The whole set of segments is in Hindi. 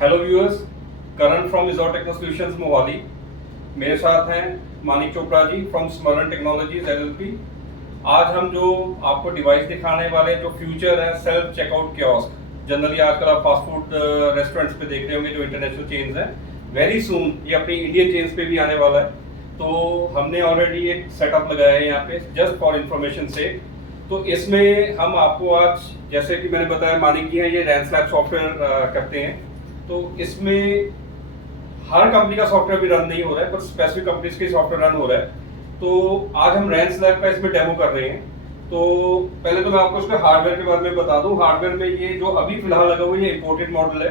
हेलो व्यूअर्स, करण फ्रॉम इजॉर टेक्नो सॉल्यूशंस मोहाली। मेरे साथ हैं Manik Chopra ji from Smaran technologies LLP. आज हम जो आपको डिवाइस दिखाने वाले जो फ्यूचर है सेल्फ चेकआउट कियोस्क। जनरली आजकल आप फास्ट फूड रेस्टोरेंट्स पे देख रहे होंगे जो इंटरनेशनल चेन्स हैं। वेरी सून ये अपनी इंडियन चेन्स पे भी आने वाला है। तो हमने ऑलरेडी एक सेटअप लगाया है यहाँ पे जस्ट फॉर इंफॉर्मेशन से। तो इसमें हम आपको आज, जैसे कि मैंने बताया, मानिक जी हैं, ये रैंसलैब सॉफ्टवेयर करते हैं। तो इसमें हर कंपनी का सॉफ्टवेयर भी रन नहीं हो रहा है, पर स्पेसिफिक कंपनीज के सॉफ्टवेयर रन हो रहा है। तो आज हम रैंसलैब का इसमें डेमो कर रहे हैं। तो पहले तो मैं आपको इसके हार्डवेयर के बारे में बता दूं। हार्डवेयर में ये जो अभी फिलहाल लगा हुआ है ये इंपोर्टेड मॉडल है।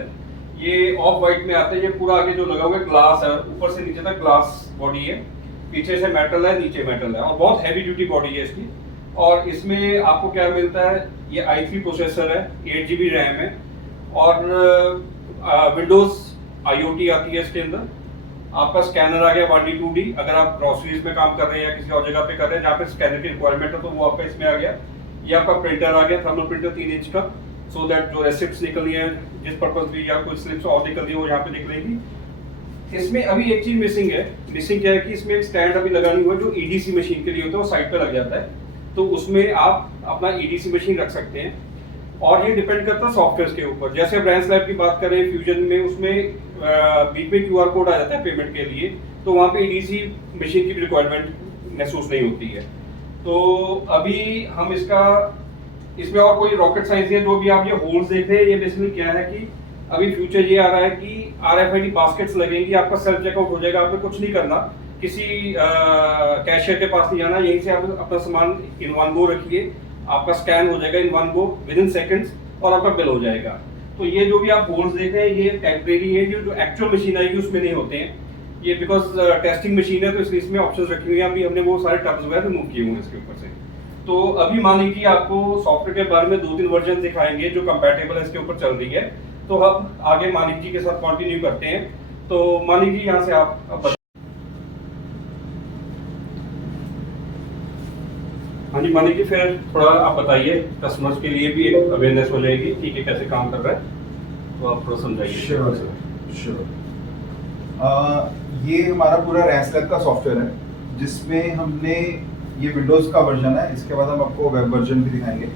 ये ऑफ वाइट में आता है। ये पूरा आगे जो लगा हुआ है ग्लास है, ऊपर से नीचे तक ग्लास बॉडी है, पीछे से मेटल है, नीचे मेटल है, और बहुत हैवी ड्यूटी बॉडी है इसकी। और इसमें आपको क्या मिलता है, ये i3 प्रोसेसर है, 8 GB रैम है, और विंडोज IoT आती है इसके अंदर। आपका स्कैनर आ गया 1D 2D। अगर आप ग्रोसरीज में काम कर रहे हैं या किसी और जगह पे कर रहे हैं जहाँ पे स्कैनर की रिक्वायरमेंट है तो वो आपका इसमें आ गया। ये आपका प्रिंटर आ गया, थर्मल प्रिंटर 3 इंच का, सो दैट जो रेसिप्ट्स निकलनी है जिस पर्पज भी, या कोई स्लिप्स और निकल रही है वो यहाँ पे निकलेगी। इसमें अभी एक चीज मिसिंग है। मिसिंग क्या है कि इसमें एक स्टैंड अभी लगा नहीं हुआ जो EDC मशीन के लिए होता है, वो साइड पे लग जाता है। तो उसमें आप अपना EDC मशीन रख सकते हैं। और ये डिपेंड करता है सॉफ्टवेयर के ऊपर। जैसे अब रैंसलैब की बात करें फ्यूजन में, उसमें बीच में QR कोड आ जाता है पेमेंट के लिए, तो वहाँ पे EDC मशीन की भी रिक्वायरमेंट महसूस नहीं होती है। तो अभी हम इसमें और कोई रॉकेट साइंस है। जो भी आप ये होल्स देख रहे हैं, ये बेसिकली क्या है कि अभी फ्यूचर ये आ रहा है कि RFID बास्केट्स लगेंगी, आपका सेल्फ चेकआउट हो जाएगा। आपको कुछ नहीं करना, किसी कैशियर के पास नहीं जाना, यहीं से आप अपना सामान इन वन गो रखिए, आपका स्कैन हो जाएगा in one go with in seconds, और आपका बिल हो जाएगा। तो ये जो भी आप होल्स देख रहे हैं ये टेम्परेरी है। जो एक्चुअल मशीन आएगी उसमें नहीं होते हैं ये, बिकॉज टेस्टिंग मशीन है, तो इसलिए इसमें ऑप्शंस रखी हुई हैं। अभी हमने वो सारे टब्स वगैरह रिमूव किए हुए हैं इसके ऊपर से। तो अभी मान लीजिए आपको सॉफ्टवेयर के बारे में 2-3 वर्जन दिखाएंगे जो कंपैटिबल है इसके ऊपर चल रही है। तो अब आगे मानिक जी के साथ कंटिन्यू करते हैं। तो मानिक जी यहाँ से आप हाँ जी मानिक जी, फिर थोड़ा आप बताइए, कस्टमर्स के लिए भी एक अवेयरनेस हो जाएगी ठीक है कैसे काम कर रहा है, तो आप थोड़ा समझाइए। Sure sure. ये हमारा पूरा रैंसलैब का सॉफ्टवेयर है जिसमें हमने, ये विंडोज़ का वर्जन है, इसके बाद हम आपको वेब वर्जन भी दिखाएंगे।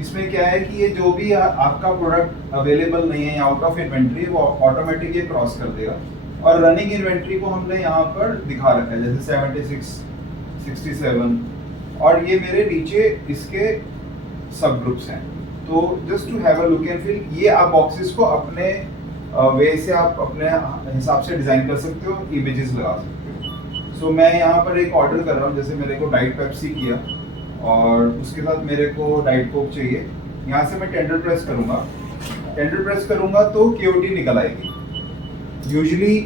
इसमें क्या है कि ये जो भी आपका प्रोडक्ट अवेलेबल नहीं है या आउट ऑफ इन्वेंट्री है वो ऑटोमेटिक ये क्रॉस कर देगा। और रनिंग इन्वेंट्री को हमने यहाँ पर दिखा रखा है, जैसे 76, 67, और ये मेरे नीचे इसके सब ग्रुप्स हैं। तो just to have a look and feel, ये आप बॉक्सेस को अपने वे से आप अपने हिसाब से डिज़ाइन कर सकते हो, इमेजेस लगा सकते हो। सो मैं यहाँ पर एक ऑर्डर कर रहा हूँ, जैसे मेरे को डाइट पेप्सी किया और उसके साथ मेरे को डाइट कोक चाहिए। यहाँ से मैं टेंडर प्रेस करूँगा। टेंडर प्रेस करूँगा तो KOT निकल आएगी। यूजुअली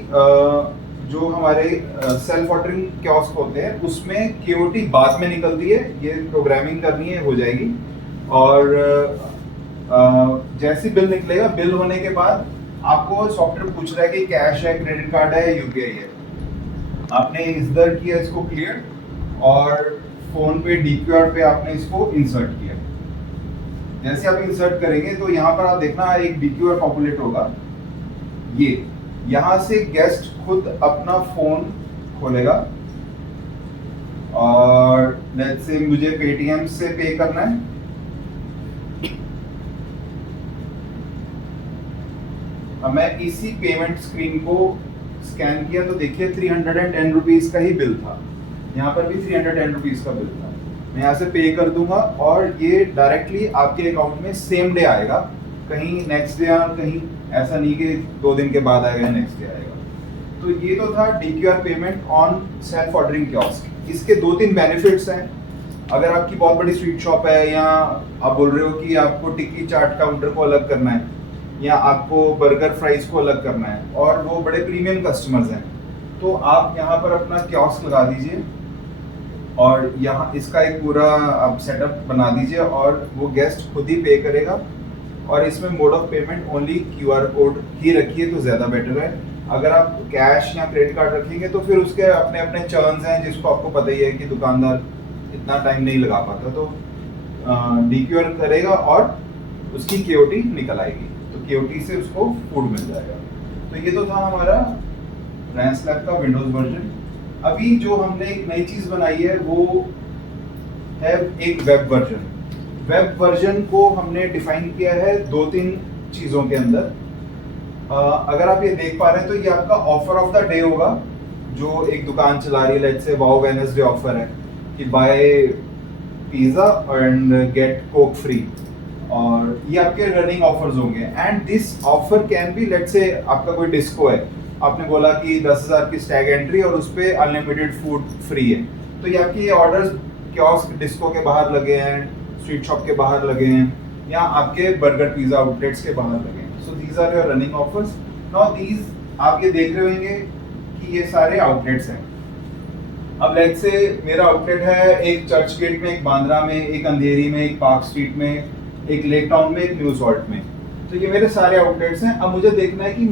जो हमारे सेल्फ ऑर्डरिंग कियोस्क होते हैं उसमें KOT बाद में निकलती है, ये प्रोग्रामिंग करनी है, हो जाएगी। और जैसे बिल निकलेगा, बिल होने के बाद आपको सॉफ्टवेयर पूछ रहा है कि कैश है, क्रेडिट कार्ड है, UPI है। आपने इधर किया इसको क्लियर, और फोन पे DQR पे आपने इसको इंसर्ट किया। जैसे आप इंसर्ट करेंगे तो यहाँ पर आप देखना एक DQR पॉपुलेट होगा। ये यहाँ से गेस्ट खुद अपना फोन खोलेगा और लेट्स से मुझे पेटीएम से पे करना है। अब मैं इसी पेमेंट स्क्रीन को स्कैन किया तो देखिए 310 रुपीज का ही बिल था। यहाँ पर भी 310 रुपीज का बिल था। मैं यहाँ से पे कर दूंगा और ये डायरेक्टली आपके अकाउंट में सेम डे आएगा, कहीं नेक्स्ट डे, कहीं ऐसा नहीं कि 2 दिन के बाद आएगा, नेक्स्ट डे आएगा। तो ये तो था DQR payment on self ordering kiosk. इसके 2-3 बेनिफिट्स हैं। अगर आपकी बहुत बड़ी स्ट्रीट शॉप है, या आप बोल रहे हो कि आपको टिक्की चाट काउंटर को अलग करना है, या आपको बर्गर फ्राइज को अलग करना है, और वो बड़े प्रीमियम कस्टमर्स हैं, तो आप यहाँ पर अपना कियोस्क लगा दीजिए और यहाँ इसका एक पूरा आप सेटअप बना दीजिए और वो गेस्ट खुद ही पे करेगा। और इसमें mode of payment only QR code ही रखिए तो ज़्यादा बेटर है। अगर आप कैश या क्रेडिट कार्ड रखेंगे तो फिर उसके अपने अपने टर्न्स हैं, जिसको आपको पता ही है कि दुकानदार इतना टाइम नहीं लगा पाता। तो DQR करेगा और उसकी KOT निकल आएगी, तो KOT से उसको फूड मिल जाएगा। तो ये तो था हमारा रैंसलैब का विंडोज वर्जन। अभी जो हमने एक नई चीज बनाई है वो है एक वेब वर्जन। वेब वर्जन को हमने डिफाइन किया है 2-3 चीजों के अंदर। अगर आप ये देख पा रहे हैं तो ये आपका ऑफर ऑफ द डे होगा, जो एक दुकान चला रही है, let's say wow Wednesday offer है कि buy pizza and get Coke free, और ये आपके रनिंग ऑफर्स होंगे। And this offer can be, let's say आपका कोई डिस्को है, आपने बोला कि 10,000 की स्टैग एंट्री और उस पर अनलिमिटेड फूड फ्री है, तो ये आपके ऑर्डर्स कियोस्क डिस्को के बाहर लगे हैं, स्ट्रीट शॉप के बाहर लगे हैं, या आपके बर्गर पिज्जा आउटलेट्स के बाहर लगे हैं। So these are your running offers. Now these आप ये देख रहे होंगे कि ये सारे आउटलेट्स हैं। अब लेट्स से मेरा आउटलेट है एक चर्च गेट में, एक बांद्रा में, एक अंधेरी में, एक पार्क स्ट्रीट में, एक लेक टाउन में, एक न्यू सॉल्ट में। तो ये मेरे सारे आउटलेट्स हैं। अब मुझे देखना है कि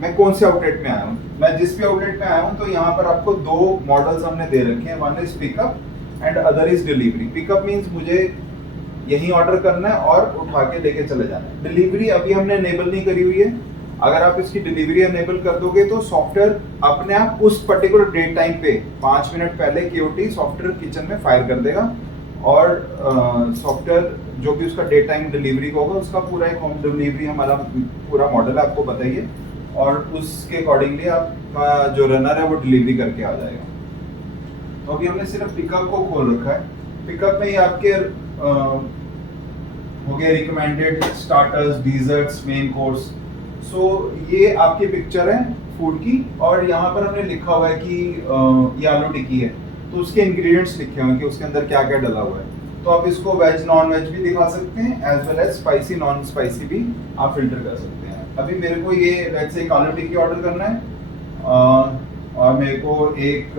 मैं कौन से आउटलेट में आया हूँ। मैं जिस भी आउटलेट में आया हूँ तो यहाँ पर आपको 2 मॉडल्स हमने दे रखे हैं, one is pickup and other is delivery. Pickup means मुझे यही ऑर्डर करना है और उठा के लेके चले जाना है। डिलीवरी अभी हमने इनेबल नहीं करी हुई है। अगर आप इसकी डिलीवरी इनेबल कर दोगे तो सॉफ्टवेयर अपने आप उस पर्टिकुलर डेट टाइम पे 5 मिनट पहले KOT सॉफ्टवेयर किचन में फायर कर देगा, और सॉफ्टवेयर जो भी उसका डेट टाइम डिलीवरी का होगा उसका पूरा एक होम डिलीवरी हमारा पूरा मॉडल है, आपको बताइए, और उसके अकॉर्डिंगली आपका जो रनर है वो डिलीवरी करके आ जाएगा। तो अभी हमने सिर्फ पिकअप को खोल रखा है। पिकअप में ये आपके हो गया recommended starters, desserts, main course. So ये आपकी पिक्चर है फूड की, और यहाँ पर हमने लिखा हुआ है कि ये आलू टिक्की है, तो उसके इंग्रेडिएंट्स लिखे हुए हैं कि उसके अंदर क्या क्या डला हुआ है। तो आप इसको वेज नॉन वेज भी दिखा सकते हैं, as well as spicy non spicy भी आप फिल्टर कर सकते हैं। अभी मेरे को ये लेट्स से एक आलू टिक्की ऑर्डर करना है, और मेरे को एक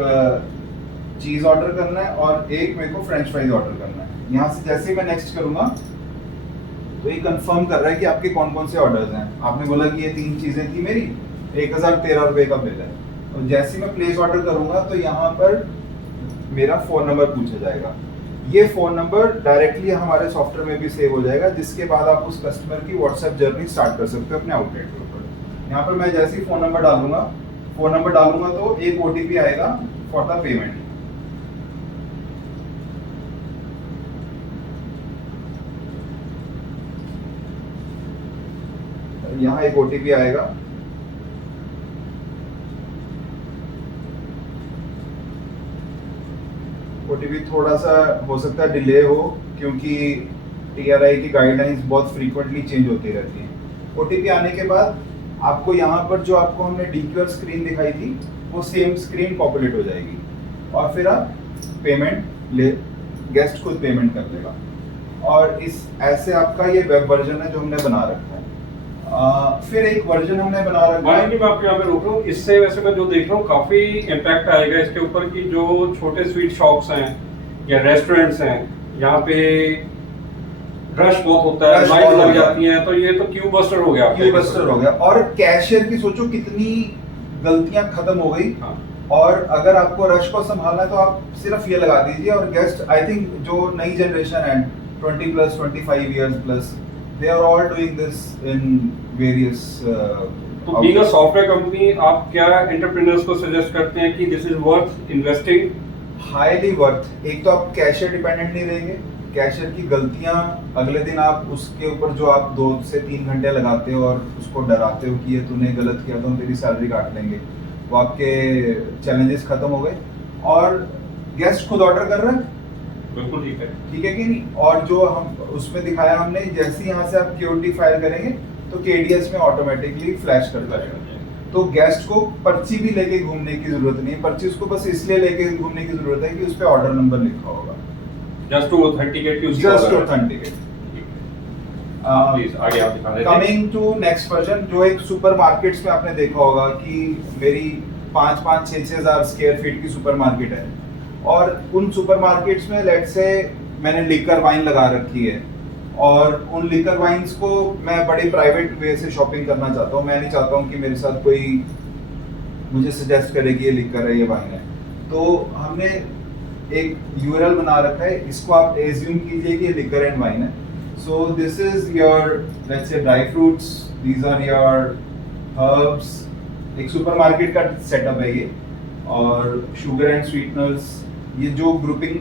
चीज़ ऑर्डर करना है, और एक मेरे को फ्रेंच फ्राइज ऑर्डर करना है। यहाँ से जैसे ही मैं नेक्स्ट करूँगा तो ये कंफर्म कर रहा है कि आपके कौन कौन से ऑर्डर्स हैं। आपने बोला कि ये 3 चीज़ें थी मेरी, 1013 रुपये का बिल है। तो जैसे ही मैं प्लेस ऑर्डर करूँगा तो यहाँ पर मेरा फ़ोन नंबर पूछा जाएगा। ये फ़ोन नंबर डायरेक्टली हमारे सॉफ्टवेयर में भी सेव हो जाएगा, जिसके बाद आप उस कस्टमर की व्हाट्सएप जर्नी स्टार्ट कर सकते हो अपने आउटलेट के ऊपर। यहाँ पर मैं जैसे ही फ़ोन नंबर डालूंगा तो एक OTP आएगा फॉर द पेमेंट। यहाँ एक OTP आएगा, OTP थोड़ा सा हो सकता है डिले हो, क्योंकि TRI की गाइडलाइंस बहुत फ्रीक्वेंटली चेंज होती रहती हैं। OTP आने के बाद आपको यहाँ पर जो आपको हमने DQR स्क्रीन दिखाई थी वो सेम स्क्रीन पॉपुलेट हो जाएगी, और फिर आप गेस्ट खुद पेमेंट कर देगा। और इस ऐसे आपका ये वेब वर्जन है जो हमने बना रखा है। फिर एक वर्जन हमने बना रखा है। मैं आपको यहाँ पे रोक रहा हूँ, इससे वैसे मैं जो देख रहा हूँ काफी इम्पैक्ट आएगा इसके ऊपर कि जो छोटे स्वीट शॉप्स हैं या रेस्टोरेंट्स हैं, यहाँ पे रश बहुत होता है, लाइन लग जाती है, तो ये तो क्यू बस्टर हो गया। और कैशियर की सोचो कितनी गलतियां खत्म हो गई। हाँ। और अगर आपको रश को संभालना है तो आप सिर्फ ये लगा दीजिए, और गेस्ट आई थिंक जो नई जनरेशन है 20+, 25 years plus, they are all doing this in various तो बीइंग अ सॉफ्टवेयर कंपनी आप क्या एंटरप्रेन्योर्स को सजेस्ट करते हैं कि this is worth investing? Highly worth. एक तो आप कैशियर डिपेंडेंट नहीं रहेंगे, कैशियर की गलतियां अगले दिन आप उसके ऊपर जो आप 2 से 3 घंटे लगाते हो और उसको डराते हो कि ये तूने गलत किया तो हम तेरी सैलरी काट लेंगे, वो आपके चैलेंजेस खत्म हो गए। और गेस्ट खुद ऑर्डर कर रहा है, बिल्कुल ठीक है कि नहीं। और जो हम उसमें दिखाया हमने, जैसे यहाँ से आप KOT फायर करेंगे तो KDS में ऑटोमेटिकली फ्लैश कर जाएगा। तो गेस्ट को पर्ची भी लेके घूमने की जरूरत नहीं है, पर्ची उसको बस इसलिए लेके घूमने की जरूरत है कि उस पे ऑर्डर नंबर लिखा होगा, जस्ट टू ऑथेंटिकेट। प्लीज आगे आप दिखा दें। कमिंग टू नेक्स्ट वर्जन, जो एक सुपरमार्केट्स में आपने देखा होगा कि मेरी 5-5, 6-6 हज़ार स्क्वायर फीट की सुपरमार्केट है, और उन सुपरमार्केट्स में लेट्स से मैंने लिकर वाइन लगा रखी है, और उन लिकर वाइन्स को मैं बड़े प्राइवेट वे से शॉपिंग करना चाहता हूँ। मैं नहीं चाहता हूँ कि मेरे साथ कोई मुझे सजेस्ट करे कि ये लिकर है, ये वाइन है। तो हमने एक URL बना रखा है, इसको आप एज्यूम कीजिए कि ये लिकर एंड वाइन है। So this is your let's say dry fruits, these are your herbs, एक सुपरमार्केट का सेटअप है ये, और शुगर एंड स्वीटनर्स, ये जो ग्रुपिंग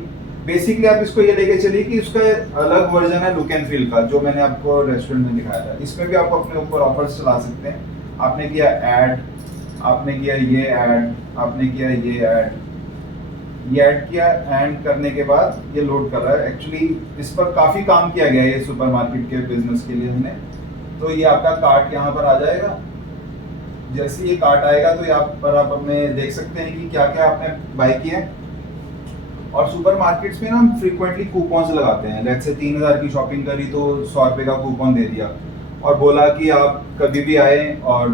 बेसिकली आप इसको ये लेके चलिए कि उसका अलग वर्जन है लुक एंड फील का, जो मैंने आपको रेस्टोरेंट में दिखाया था। इसमें भी आप अपने ऊपर ऑफर्स चला सकते हैं। आपने किया ऐड, आपने किया ये ऐड, आपने किया ये ऐड किया, एंड करने के बाद ये लोड कर रहा है। एक्चुअली इस पर काफ़ी काम किया गया है ये सुपरमार्केट के बिजनेस के लिए हमने। तो ये आपका कार्ट यहाँ पर आ जाएगा। जैसे ये कार्ट आएगा तो यहाँ पर आप अपने देख सकते हैं कि क्या क्या आपने बाय किया है। और सुपरमार्केट्स में ना हम फ्रीक्वेंटली कूपन्स लगाते हैं। लेट्स से 3000 की शॉपिंग करी तो 100 रुपये का कूपन दे दिया, और बोला कि आप कभी भी आए और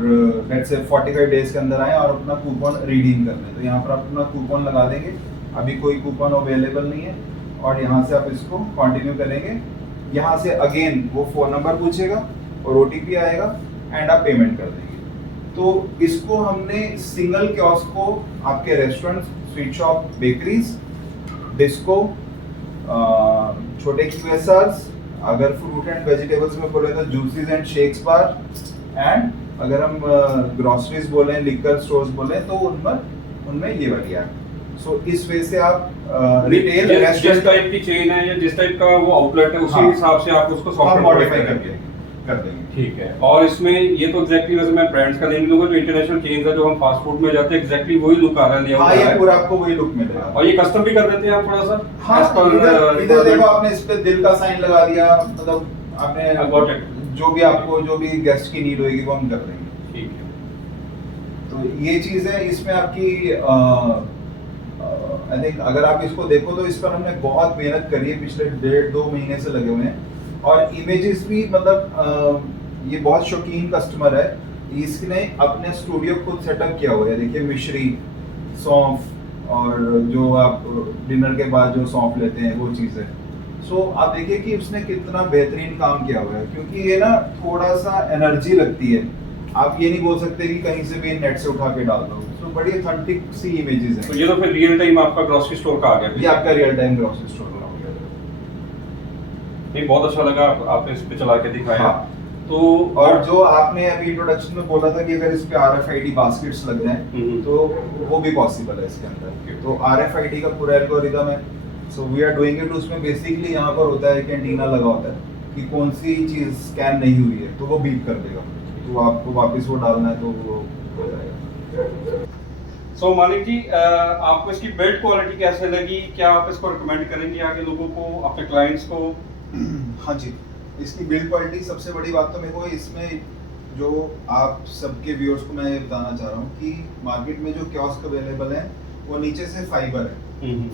लेट्स से 45 डेज के अंदर आए और अपना कूपन रिडीम कर लें। तो यहाँ पर आप अपना कूपन लगा देंगे। अभी कोई कूपन अवेलेबल नहीं है, और यहाँ से आप इसको कंटिन्यू करेंगे। यहाँ से अगेन वो फ़ोन नंबर पूछेगा और OTP आएगा, एंड आप पेमेंट कर देंगे। तो इसको हमने सिंगल कियोस्क को आपके restaurant, sweet shop, bakeries, disco, छोटे QSRs, अगर फ्रूट एंड वेजिटेबल्स में बोले तो juices and shakes bar, and अगर हम ग्रोसरीज बोले, लिकर स्टोर्स बोले तो उनमें ये वाली है। सो इस वे से आप रिटेल जिस टाइप की चेन है या जिस टाइप का वो आउटलेट है उसी हिसाब से आप उसको सॉफ्टवेयर मॉडिफाई कर देंगे। ठीक है। और इसमें ये तो एग्जैक्टली वैसे मैं ब्रांड्स का नेम लूंगा, जो इंटरनेशनल चेन्स है जो हम फास्ट फूड में जाते हैं, एग्जैक्टली वही लुक आ रहा है। हाँ, ये पूरा आपको वही लुक मिलेगा। और ये कस्टम भी कर देते हैं आप थोड़ा सा। हाँ, इधर देखो आपने इस पे दिल का साइन लगा दिया, मतलब आपने जो भी गेस्ट की नीड होगी वो हम कर देंगे। ठीक है। तो ये चीज है इसमें आपकी। आई थिंक अगर आप इसको देखो तो इस पर हमने बहुत मेहनत करी है, पिछले 1.5-2 महीने से लगे हुए हैं। और इमेजेस भी, मतलब ये बहुत शौकीन कस्टमर है, इसने अपने स्टूडियो खुद सेटअप किया हुआ है। देखिए मिश्री, सौंफ, और जो आप डिनर के बाद जो सौंफ लेते हैं वो चीज़ है। सो आप देखिए कि उसने कितना बेहतरीन काम किया हुआ है, क्योंकि ये ना थोड़ा सा एनर्जी लगती है। आप ये नहीं बोल सकते कि कहीं से भी नेट से उठा के डाल दो। तो बड़ी ऑथेंटिक सी इमेजेस हैं। तो ये तो फिर रियल टाइम आपका ग्रोसरी स्टोर का आ गया। ये आपका रियल टाइम ग्रोसरी स्टोर का हो गया। नहीं, बहुत अच्छा लगा आपने इस पे चला के दिखाया। हाँ। तो और जो आपने अभी इंट्रोडक्शन में बोला था कि अगर इस पे RFID बास्केट्स लग जाएं तो वो भी पॉसिबल है इसके अंदर। तो RFID का पूरा एल्गोरिदम है। So we are doing it. उसमें बेसिकली यहाँ पर होता है कि एंटीना लगा होता है कि कौन सी चीज स्कैन नहीं हुई है तो वो बीप कर देगा। तो आपको वापस वो डालना है तो वो हो जाएगा। सो मानिक जी, आपको इसकी बिल्ड क्वालिटी कैसे लगी? क्या आप इसको रिकमेंड करेंगे आगे लोगों को, अपने क्लाइंट्स को? हाँ जी, इसकी बिल्ड क्वालिटी, सबसे बड़ी बात तो मेरे को इसमें, जो आप सबके व्यूअर्स को मैं बताना चाह रहा हूँ कि मार्केट में जो कियोस्क अवेलेबल है वो नीचे से फाइबर है।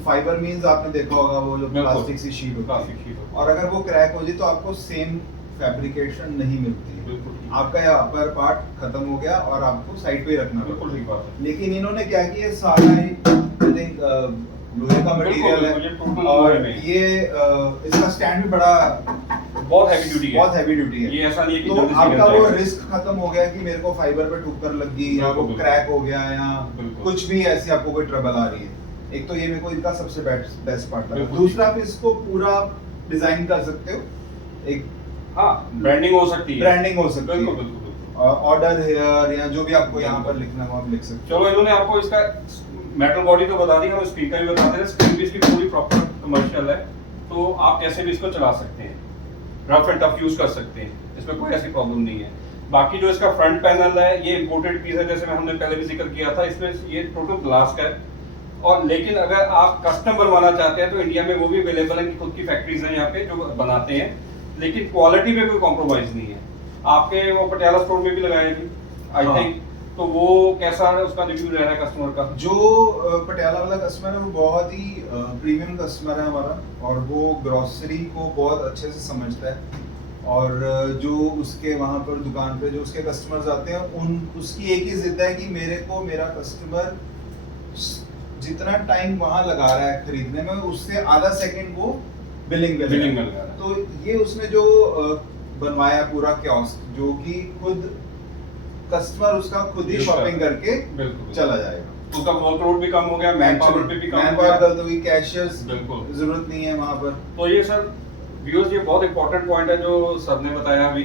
फाइबर मींस आपने देखा होगा वो जो प्लास्टिक सी शीट होती है, और अगर वो क्रैक हो जाए तो आपको सेम फैब्रिकेशन नहीं मिलती है। आपका यहाँ अपर पार्ट खत्म हो गया और आपको साइड पे ही रखना पड़ता है। लेकिन इन्होंने क्या किया, सारा आई थिंक लोहे का मटेरियल है, और ये इसका स्टैंड भी बहुत हैवी ड्यूटी है। ये ऐसा नहीं है कि तो आपका वो रिस्क खत्म हो गया कि मेरे को फाइबर पे ठोकर लग गई या वो क्रैक हो गया या कुछ भी ऐसी आपको कोई ट्रबल आ रही है। एक तो ये मेरे को इनका सबसे बेस्ट पार्ट लगा। दूसरा, आप इसको पूरा डिजाइन कर सकते हो, एक ब्रांडिंग हो सकती है। बिल्कुल। ऑर्डर हेयर या जो भी आपको यहाँ पर लिखना हो आप लिख सकते हो। चलो, इन्होंने आपको इसका मेटल बॉडी तो बता दी, हम स्क्रीन का भी बता दे रहे हैं। स्क्रीन भी इसकी पूरी प्रॉपर कमर्शियल है, तो आप कैसे भी इसको चला सकते हैं, रफ एंड टफ यूज कर सकते हैं, इसमें कोई ऐसी प्रॉब्लम नहीं है। बाकी जो इसका फ्रंट पैनल है ये इंपोर्टेड पीस है, जैसे हमने पहले भी जिक्र किया था। इसमें ये टोटल ग्लास का है, और लेकिन अगर आप कस्टम बनवाना चाहते हैं तो इंडिया में वो भी अवेलेबल है कि खुद की फैक्ट्रीज हैं यहाँ पे जो बनाते हैं, लेकिन क्वालिटी में कोई कॉम्प्रोमाइज नहीं है। आपके वो पटियाला स्टोर में भी लगाएगी आई थिंक, तो वो कैसा है, उसका रिव्यू रह रहा है कस्टमर का? जो पटियाला वाला कस्टमर है वो बहुत ही प्रीमियम कस्टमर है हमारा, और वो ग्रोसरी को बहुत अच्छे से समझता है। और जो उसके वहाँ पर दुकान पे जो उसके कस्टमर्स आते हैं उसकी एक ही जिद है कि मेरे को मेरा कस्टमर जितना टाइम वहाँ लगा रहा है खरीदने में, उससे आधा सेकंड वो बिलिंग में लगा रहा है। तो ये उसने जो बनवाया पूरा कियोस्क, जो कि खुद कस्टमर उसका खुद ही शॉपिंग करके चला जाएगा। उसका वर्कलोड भी कम हो गया, मैन पावर पे भी कम हो गया, मैन पावर गलत हुई, कैशियर्स जरूरत नहीं है वहाँ पर। तो ये सर व्यूअर्स, ये बहुत इंपॉर्टेंट पॉइंट है जो सर ने बताया अभी।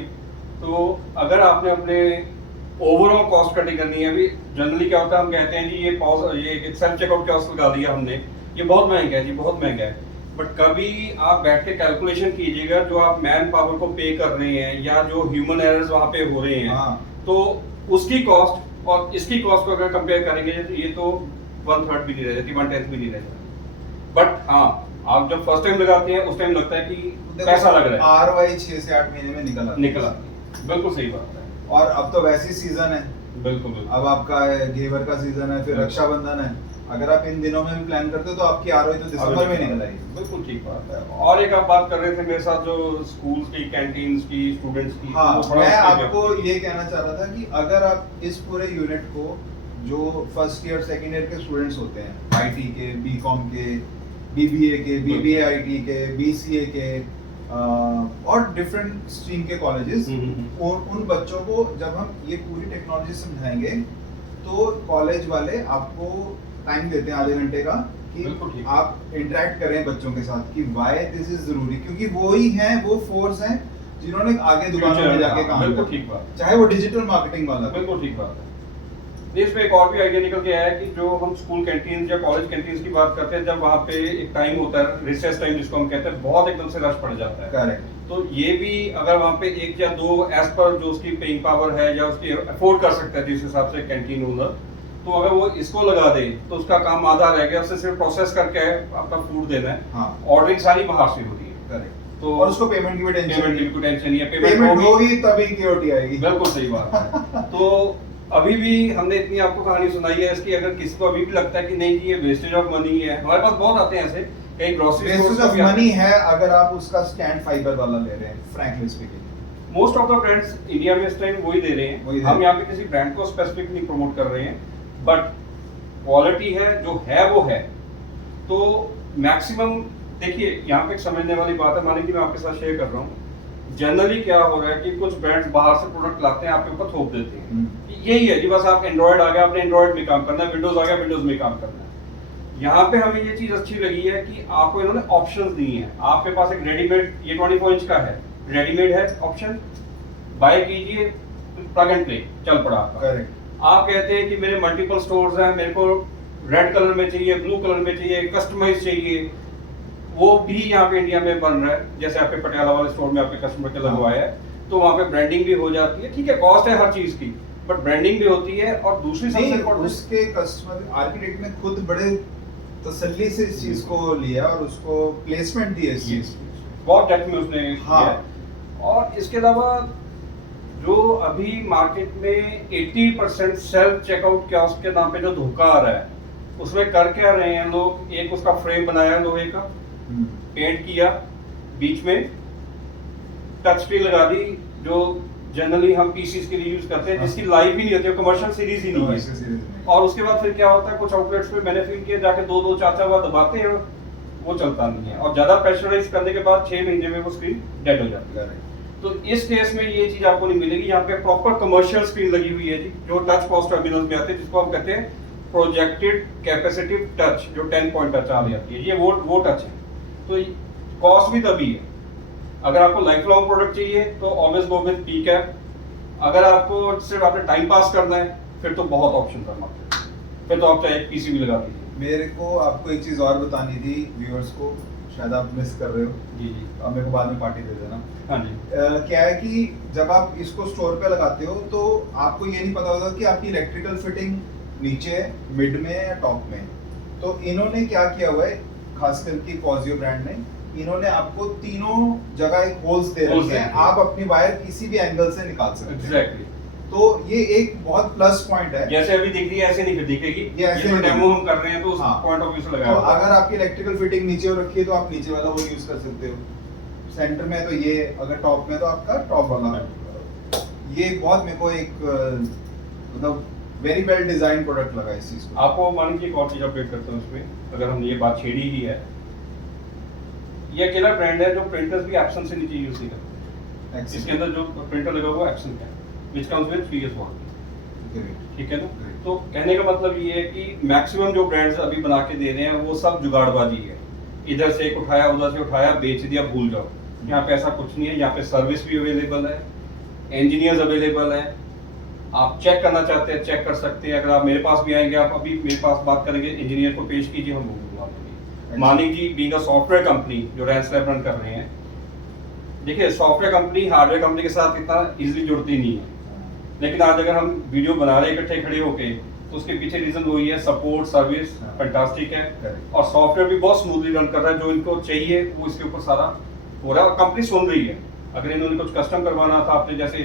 तो अगर आपने अपने ओवरऑल कॉस्ट कटिंग करनी है। अभी जनरली क्या होता है, हम कहते हैं जी ये सेल्फ चेकआउट कियोस्क लगा दिया हमने, ये बहुत महंगा है जी, बहुत महंगा है। बट कभी आप बैठ के कैलकुलेशन कीजिएगा, जो आप मैन पावर को पे कर रहे हैं या जो ह्यूमन एरर्स वहाँ पे हो रहे हैं, हाँ। तो उसकी कॉस्ट और इसकी कॉस्ट को अगर कंपेयर करेंगे तो ये तो 1/3 भी नहीं रह जाती, 1/10 भी नहीं रह जाती। बट हाँ, आप जब फर्स्ट टाइम लगाते हैं उस टाइम लगता है कि पैसा लग रहा है, ROI 6 से 8 महीने में निकल आती है। निकल आती है। बिल्कुल सही बात है। और अब तो वैसी सीजन है, बिल्कुल बिल्कुल। अब आपका घेवर का सीजन है, फिर बिल्कुल। रक्षाबंधन है। अगर आप इन दिनों में भी प्लान करते हो तो आपकी ROI तो दिसंबर में निकल आएगी। बिल्कुल ठीक बात है। और एक आप बात कर रहे थे मेरे साथ जो स्कूल्स की, कैंटीन्स की, स्टूडेंट्स की, हाँ, वो थोड़ा मैं उसके आपको लिए- ये कहना चाह रहा था कि अगर आप इस पूरे यूनिट को, जो फर्स्ट ईयर सेकेंड ईयर के स्टूडेंट्स होते हैं, IT के, BCom के, BBA के, BBA IT के, BCA के और डिफरेंट स्ट्रीम के कॉलेजेस, और उन बच्चों को जब हम ये पूरी टेक्नोलॉजी समझाएंगे तो कॉलेज वाले आपको टाइम देते हैं आधे घंटे का बिल्कुल कि ठीक। आप इंटरेक्ट करें बच्चों के साथ कि वाई दिस इज जरूरी, क्योंकि वो ही हैं, वो फोर्स हैं जिन्होंने आगे दुकानों में जाके काम बिल्कुल करना, ठीक बात। चाहे वो डिजिटल मार्केटिंग वाला हो। बिल्कुल ठीक बात है। इसमें एक और भी आइडिया निकल के आया है कि जो हम स्कूल कैंटीन या कॉलेज कैंटीन की बात करते हैं, जब वहाँ पे एक टाइम होता है रिसेस टाइम जिसको हम कहते हैं, बहुत एकदम से रश पड़ जाता है। करेक्ट। तो ये भी अगर वहाँ पे एक या दो एज पर जो उसकी पेइंग पावर है या उसकी अफोर्ड कर सकता है जिस हिसाब से कैंटीन ओनर, तो अगर वो इसको लगा दे तो उसका काम आधा रह गया, उससे सिर्फ प्रोसेस करके आपका फूड देना है। हाँ। ऑर्डरिंग सारी बाहर से होती है। करेक्ट। तो और उसको पेमेंट की भी टेंशन पेमेंट नहीं की कोई टेंशन नहीं है, है, पेमेंट होगी तभी KOT आएगी। बिल्कुल सही बात है। तो अभी भी हमने इतनी आपको कहानी सुनाई है इसकी, अगर किसी को अभी भी लगता है कि नहीं जी ये वेस्टेज ऑफ मनी है, हमारे पास बहुत आते हैं ऐसे, कई ग्रोसरी वेस्टेज ऑफ मनी है अगर आप उसका स्टैंड फाइबर वाला ले रहे हैं, frankly speaking. Most of the brands India में इस टाइम वही दे रहे हैं। हम यहाँ पे किसी ब्रांड को स्पेसिफिक नहीं प्रमोट कर रहे हैं, बट क्वालिटी है जो है वो है। तो मैक्सिमम देखिए, यहाँ पे एक समझने वाली बात है, मानिए कि मैं आपके साथ शेयर कर रहा हूँ। जनरली क्या हो रहा है कि कुछ ब्रांड्स बाहर से प्रोडक्ट लाते हैं, आपके ऊपर थोप देते हैं। यही है जी, बस आप एंड्रॉइड आ गया, आपने एंड्रॉइड में काम करना है, विंडोज आ गया, विंडोज में काम करना है। यहाँ पे हमें ये चीज अच्छी लगी है कि आपको इन्होंने ऑप्शंस दिए हैं। आपके पास एक रेडीमेड, ये 24 इंच का है, रेडीमेड है ऑप्शन, बाय कीजिए, प्लग एंड प्ले, चल पड़ा आपका। करेक्ट। आप कहते हैं कि मेरे मल्टीपल स्टोर्स हैं, मेरे को रेड कलर में चाहिए, ब्लू कलर में चाहिए, कस्टमाइज चाहिए, वो भी यहाँ पे इंडिया में बन रहा है। जैसे आपके पटियाला वाले स्टोर में आपके कस्टमर के लगवाया है, तो वहाँ पे ब्रांडिंग भी हो जाती है। ठीक है, कॉस्ट है हर चीज की, बट ब्रांडिंग भी होती है। और दूसरी सबसे नहीं, इम्पोर्टेंट, उसके कस्टमर आर्किटेक्ट ने खुद बड़े तसल्ली से इस चीज को लिया और उसको प्लेसमेंट दी है इस चीज की। बहुत डेप्थ में उसने हाँ। किया है। और इसके अलावा जो अभी मार्केट में 80% सेल्फ चेकआउट कियोस्क के नाम पे जो धोखा आ रहा है, उसमें कर क्या रहे हैं लोग, एक उसका फ्रेम बनाया लोहे का, पेंट किया, बीच में टच स्क्रीन लगा दी, जो जनरली हम पीसीस के लिए यूज करते हैं, जिसकी लाइफ ही नहीं होती है, कमर्शियल सीरीज ही नहीं है। और उसके बाद फिर क्या होता है, कुछ आउटलेट्स पे मैंने फील किया, जाके 2-2 4-4 बार दबाते हैं, वो चलता नहीं है। और ज्यादा प्रेशराइज करने के बाद 6 महीने में वो स्क्रीन डेड हो जाती है। तो इस केस में ये चीज आपको नहीं मिलेगी। यहाँ पे प्रॉपर कमर्शियल स्क्रीन लगी हुई है जी, जो टच पॉज टर्मिनल में आते हैं, जिसको हम कहते हैं प्रोजेक्टेड कैपेसिटिव टच, जो 10 पॉइंट टच आ जाती है, ये वो टच है। तो कॉस्ट भी तभी है। अगर आपको लाइफ लॉन्ग प्रोडक्ट चाहिए तो always go with P cap. अगर आपको सिर्फ आपने टाइम पास करना है, फिर तो बहुत ऑप्शन करना, फिर तो आप चाहे पीसीबी लगा दीजिए। मेरे को आपको एक चीज और बतानी थी व्यूअर्स को, शायद आप मिस कर रहे हो। जी जी। अब मेरे को बाद में पार्टी दे देना। हाँ जी। क्या है कि जब आप इसको स्टोर पे लगाते हो तो आपको ये नहीं पता होता कि आपकी इलेक्ट्रिकल फिटिंग नीचे है, मिड में है या टॉप में है। तो इन्होंने क्या किया हुआ है, खास करके पॉजियो ब्रांड ने, इन्होंने आपको तीनों जगह एक होल्स दे रखे हैं, आप अपनी वायर किसी भी एंगल से निकाल सकते हैं। एग्जैक्टली। तो ये एक बहुत प्लस पॉइंट है। जैसे अभी दिख रही है ऐसे नहीं फिर दिखेगी, ये ऐसे जो नहीं डेमो हम कर रहे हैं तो उस हाँ। पॉइंट ऑफ व्यू से तो लगाया हुआ है। अगर आपकी इलेक्ट्रिकल फिटिंग नीचे हो रखी है तो आप नीचे वाला वो यूज कर सकते हो, सेंटर में तो ये, अगर टॉप में तो आपका टॉप वाला। ये बहुत मेरे को एक मतलब वेरी वेल डिजाइन प्रोडक्ट लगा इस चीज को। आपको मान लीजिए एक और चीज अपडेट करते हैं उसमें, अगर हमने ये बात छेड़ी ही है, ये अकेला ब्रांड है जो प्रिंटर्स भी एक्शन से नीचे यूज नहीं करते। इसके अंदर जो प्रिंटर लगा हुआ है एक्शन का, which comes with 3 years warranty. ठीक है ना। तो कहने का मतलब ये है कि मैक्सिमम जो ब्रांड्स अभी बना के दे रहे हैं वो सब जुगाड़बाजी है। इधर से एक उठाया, उधर से उठाया, बेच दिया, भूल जाओ। यहाँ पे ऐसा कुछ नहीं है। यहाँ पे सर्विस भी अवेलेबल है, इंजीनियर्स अवेलेबल है, आप चेक करना चाहते हैं चेक कर सकते हैं। अगर आप मेरे पास भी आएंगे, आप अभी मेरे पास बात करेंगे, इंजीनियर को पेश कीजिए, हम वो बुलवा देंगे। मानिक जी बीइंग अ सॉफ्टवेयर कंपनी जो रैंस लैब रन कर रहे हैं, देखिए सॉफ्टवेयर कंपनी हार्डवेयर कंपनी के साथ इतना इजीली जुड़ती नहीं है, लेकिन आज अगर हम वीडियो बना रहे हैं इकट्ठे खड़े होके, तो उसके पीछे रीजन वही है, सपोर्ट सर्विस फैंटास्टिक है और सॉफ्टवेयर भी बहुत स्मूथली रन कर रहा है। जो इनको चाहिए वो इसके ऊपर सारा हो रहा है और कंपनी सुन रही है। अगर इन्होंने कुछ कस्टम करवाना था आपने जैसे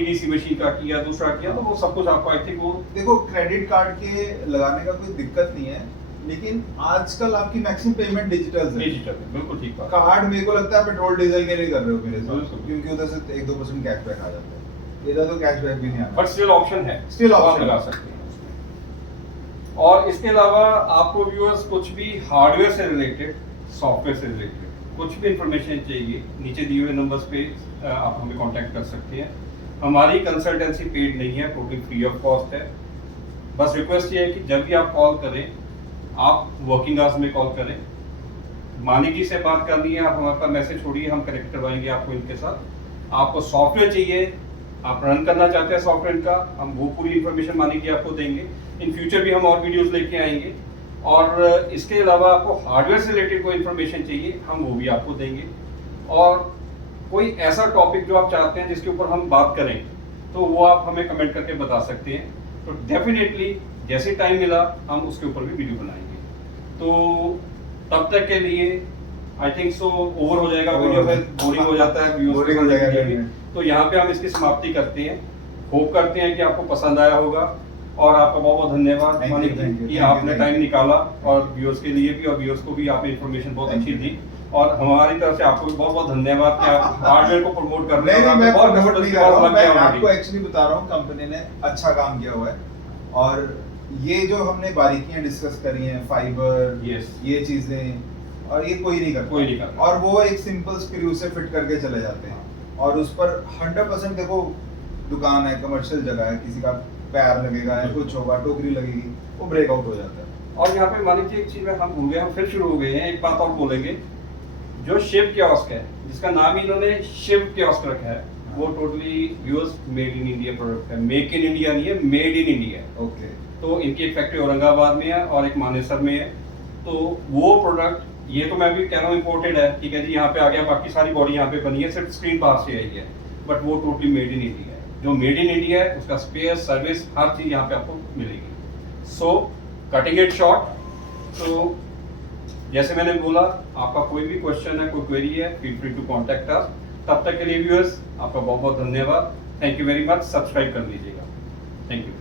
ईडीसी मशीन का किया, दूसरा किया, तो वो सब कुछ आपको आई थिंक वो देखो क्रेडिट कार्ड के लगाने का कोई दिक्कत नहीं है, लेकिन आजकल आपकी मैक्सिमम पेमेंट डिजिटल है। डिजिटल है, बिल्कुल ठीक बात। कार्ड मेरे को लगता है पेट्रोल डीजल के लिए कर रहे हो मेरे साथ, बिल्कुल। क्योंकि उधर से 1-2% कैशबैक आ जाता है, इधर तो कैशबैक भी नहीं आता। बट स्टिल ऑप्शन है, Still आप option लगा है। सकते हैं उसमें। और इसके अलावा आपको व्यूअर्स कुछ भी हार्डवेयर से रिलेटेड, सॉफ्टवेयर से रिलेटेड कुछ भी इंफॉर्मेशन चाहिए, नीचे दिए हुए नंबर्स पे आप हमें कांटेक्ट कर सकते हैं। हमारी कंसल्टेंसी पेड नहीं है, टोटली फ्री ऑफ कॉस्ट है। बस रिक्वेस्ट ये है कि जब भी आप कॉल करें, आप वर्किंग आवर्स में कॉल करें। मानिक जी से बात करनी है, आप हमारे पास मैसेज छोड़िए, हम कनेक्ट करवाएंगे आपको इनके साथ। आपको सॉफ्टवेयर चाहिए, आप रन करना चाहते हैं सॉफ्टवेयर का, हम वो पूरी इन्फॉर्मेशन मानिक जी आपको देंगे। इन फ्यूचर भी हम और वीडियोस लेके आएंगे। और इसके अलावा आपको हार्डवेयर से रिलेटेड कोई इन्फॉर्मेशन चाहिए, हम वो भी आपको देंगे। और कोई ऐसा टॉपिक जो आप चाहते हैं जिसके ऊपर हम बात करें, तो वो आप हमें कमेंट करके बता सकते हैं। तो डेफिनेटली जैसे टाइम मिला हम उसके ऊपर भी वीडियो बनाएंगे। तो तब तक के लिए आई थिंक सो ओवर हो जाएगा वीडियो, फिर बोरिंग हो जाता है व्यूअर्स Boring हो जाएगा के लिए। तो यहाँ पे हम इसकी समाप्ति करते हैं। होप करते हैं कि आपको पसंद आया होगा और आपका बहुत बहुत धन्यवाद Thank you, Manik thank ji you, कि thank you, आपने thank टाइम निकाला और व्यूअर्स के लिए भी, और व्यूअर्स को भी आपने इन्फॉर्मेशन बहुत Thank अच्छी you. दी। और हमारी तरफ से आपको भी बहुत बहुत धन्यवाद कि आप हार्डवेयर को प्रमोट कर रहे नहीं हैं। नहीं, मैं बहुत प्रमोट नहीं जबरदस्ती कर रहा हूँ, बहुत लग मैं गया आपको already। एक्चुअली बता रहा हूँ कंपनी ने अच्छा काम किया हुआ है। और ये जो हमने बारीकियां डिस्कस करी हैं, फाइबर, Yes. ये चीजें, और ये कोई नहीं करता, कोई नहीं करता। और वो एक सिंपल स्क्रू से फिट करके चले जाते हैं। और उस पर 100% देखो, दुकान है, कमर्शियल जगह है, किसी का पैर लगेगा या कुछ होगा, टोकरी लगेगी, वो ब्रेकआउट हो जाता है। और यहाँ पे मानिक जी एक चीज में हम भूल गए, हम फिर शुरू हो गए हैं, एक बात और बोलेंगे। जो शिव कियोस्क है, जिसका नाम ही इन्होंने शिव कियोस्क रखा है, वो totally viewers made in India product है। मेक इन इंडिया नहीं है, मेड इन इंडिया है। ओके, तो इनकी एक फैक्ट्री औरंगाबाद में है और एक मानेसर में है। तो वो प्रोडक्ट, ये तो मैं भी कह रहा हूँ इम्पोर्टेड है, ठीक है जी, यहाँ पे आ गया, बाकी सारी बॉडी यहाँ पे बनी है, सिर्फ स्क्रीन बाहर से आई है, बट वो टोटली मेड इन इंडिया है। जो मेड इन इंडिया है उसका स्पेयर, सर्विस, हर चीज़ यहाँ पे आपको मिलेगी। सो कटिंग इट शॉर्ट, तो जैसे मैंने बोला, आपका कोई भी क्वेश्चन है, कोई क्वेरी है, feel free to contact us. तब तक के लिए व्यूअर्स आपका बहुत बहुत धन्यवाद। Thank you very much. Subscribe कर लीजिएगा। Thank you.